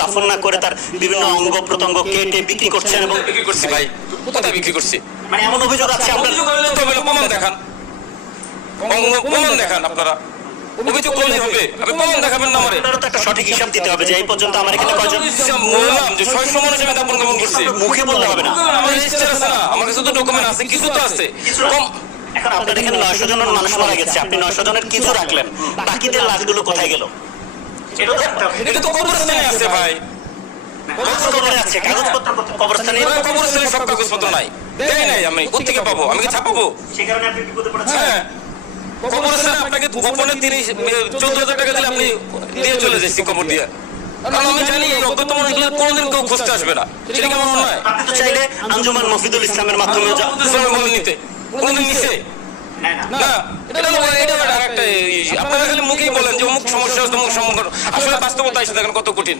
দাফন না করে তার বিভিন্ন অঙ্গ প্রত্যঙ্গ কেটে বিক্রি করছেন এবং বিক্রি করছি ভাই, কোথায় বিক্রি করছি? মানে এমন অভিযোগ আছে আপনার? প্রমাণ দেখান, প্রমাণ দেখান। আপনারা অভিযোগ করলে হবে, আপনি প্রমাণ দেখাবেন না আমারে। আপনারও তো একটা সঠিক হিসাব দিতে হবে যে এই পর্যন্ত আমার এখানে কয়জন বললাম যে 600 মানুষ আমি দাপন কেমন করছি। মুখে বললে হবে না, আমার রেজিস্টার আছে না, আমার কাছে তো ডকুমেন্ট আছে, কিছু তো আছে। কম এখন আপনার এখানে 900 জনের মানুষ মারা গেছে, আপনি 900 জনের কিছু রাখলেন, বাকিদের লাশগুলো কোথায় গেল? এটা তো কবরস্থানে আছে ভাই, কবরে আছে, কাগজপত্র কবরস্থানে। কবরস্থানে সব কাগজপত্র নাই, দেয় নাই। আমি কোথেকে পাবো? আমি কি ছাপাবো? সেই কারণে আপনি বিপদে পড়েছেন। হ্যাঁ, কবরস্থানে আপনাকে গোপনে 14,000 টাকা দিলে আপনি দিয়ে চলে যাচ্ছি কবর দিয়ে। কারণ আমি জানি এই অজ্ঞাত মানুষগুলো কোনোদিন কেউ খুঁজতে আসবে না। সেটা কেমন নয়? আপনি তো চাইলে আঞ্জুমান মফিদুল ইসলামের মাধ্যমে নিতে কোনোদিন নিছে না। এটা আরেকটা, আপনারা খালি মুখেই বলেন যে অমুক সমস্যা, অমুক সমস্যা, আসলে বাস্তবতা এসে দেখেন কত কঠিন।